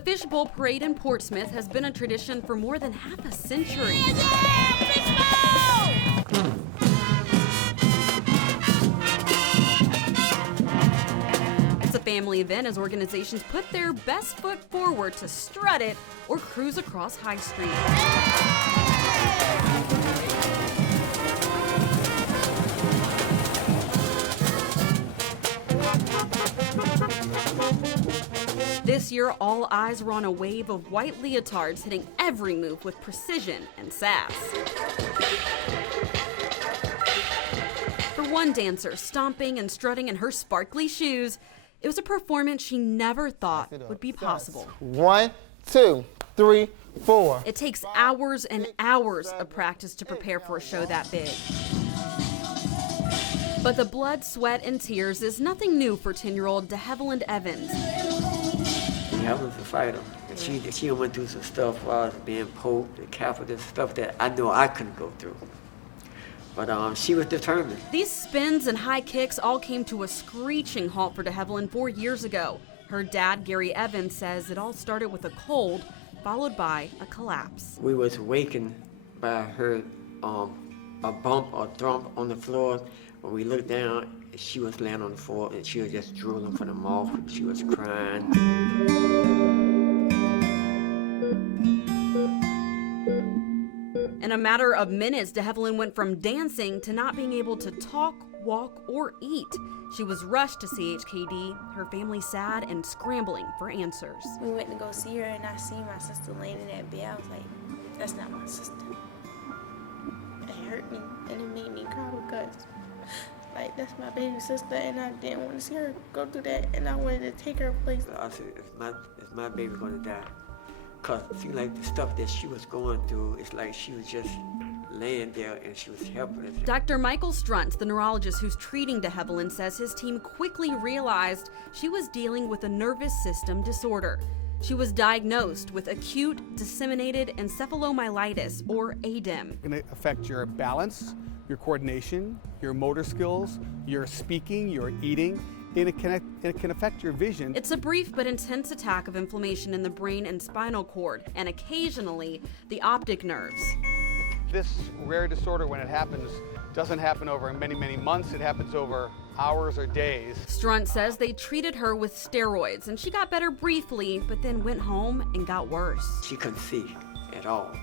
The fishbowl parade in Portsmouth has been a tradition for more than half a century. It's a family event as organizations put their best foot forward to strut it or cruise across High Street. This year, all eyes were on a wave of white leotards hitting every move with precision and sass. For one dancer, stomping and strutting in her sparkly shoes, it was a performance she never thought would be possible. 1, 2, 3, 4. It takes hours and hours of practice to prepare for a show that big. But the blood, sweat, and tears is nothing new for 10-year-old DeHevelyn Evans. I was a fighter. She went through some stuff while I was being poked and catheter, stuff that I know I couldn't go through. But she was determined. These spins and high kicks all came to a screeching halt for DeHevelyn 4 years ago. Her dad, Gary Evans, says it all started with a cold, followed by a collapse. We was awakened by her a bump or thump on the floor. When we looked down, she was laying on the floor and she was just drooling from the mouth. She was crying. In a matter of minutes, DeHevelyn went from dancing to not being able to talk, walk, or eat. She was rushed to CHKD, her family sad and scrambling for answers. We went to go see her and I seen my sister laying in that bed. I was like, that's not my sister. It hurt me and it made me cry because like, that's my baby sister, and I didn't want to see her go through that, and I wanted to take her place. I said, is my baby going to die? Because it seemed like the stuff that she was going through, it's like she was just laying there and she was helpless. Dr. Michael Struntz, the neurologist who's treating DeHevelyn, says his team quickly realized she was dealing with a nervous system disorder. She was diagnosed with acute disseminated encephalomyelitis, or ADEM. It's going to affect your balance, your coordination, your motor skills, your speaking, your eating, and it can affect your vision. It's a brief but intense attack of inflammation in the brain and spinal cord, and occasionally the optic nerves. This rare disorder, when it happens, doesn't happen over many, many months. It happens over hours or days. Struntz says they treated her with steroids, and she got better briefly, but then went home and got worse. She couldn't see at all.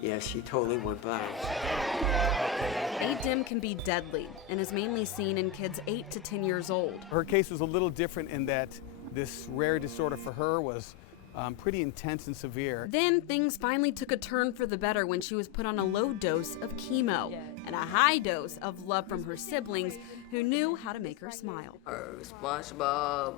Yeah, she totally went blind. ADEM can be deadly and is mainly seen in kids 8 to 10 years old. Her case was a little different in that this rare disorder for her was pretty intense and severe. Then things finally took a turn for the better when she was put on a low dose of chemo and a high dose of love from her siblings who knew how to make her smile. Her SpongeBob,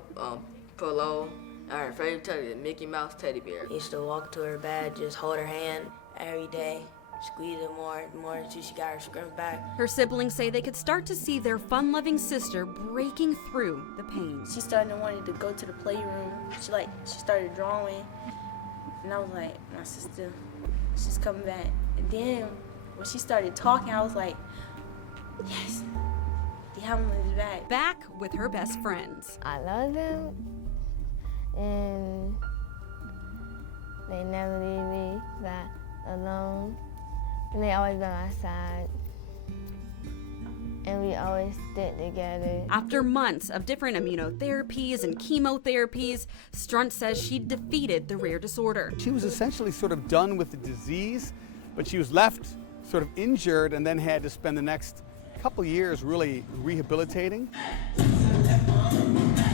Polo, her favorite teddy, the Mickey Mouse teddy bear. I used to walk to her bed, just hold her hand every day, squeeze it more until she got her strength back. Her siblings say they could start to see their fun-loving sister breaking through the pain. She started wanting to go to the playroom. She started drawing, and I was like, my sister, she's coming back. And then when she started talking, I was like, yes, DeHevelyn is back. Back with her best friends. I love them, and they never leave me alone, and they always by my side, and we always stick together. After months of different immunotherapies and chemotherapies, Struntz says she defeated the rare disorder. She was essentially sort of done with the disease, but she was left sort of injured and then had to spend the next couple years really rehabilitating.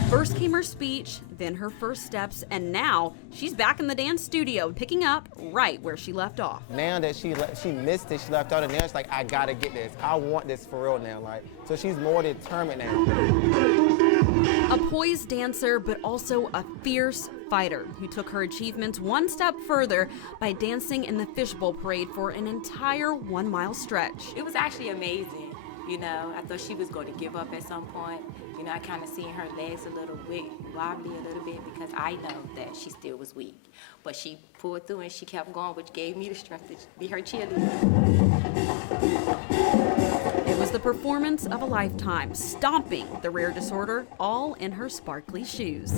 First came her speech, then her first steps, and now she's back in the dance studio, picking up right where she left off. Now that she missed it, she left out, and now it's like, I gotta get this. I want this for real now. Like, so she's more determined now. A poised dancer, but also a fierce fighter who took her achievements one step further by dancing in the fishbowl parade for an entire 1-mile stretch. It was actually amazing. You know, I thought she was going to give up at some point. You know, I kind of seen her legs a little wobbly a little bit because I know that she still was weak. But she pulled through and she kept going, which gave me the strength to be her cheerleader. It was the performance of a lifetime, stomping the rare disorder all in her sparkly shoes.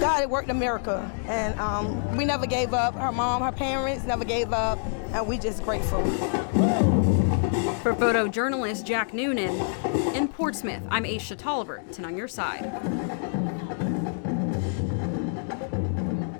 God had worked a miracle, and we never gave up. Her mom, her parents never gave up, and we just grateful. For photojournalist Jack Noonan, in Portsmouth, I'm Aesia Toliver, 10 on your side.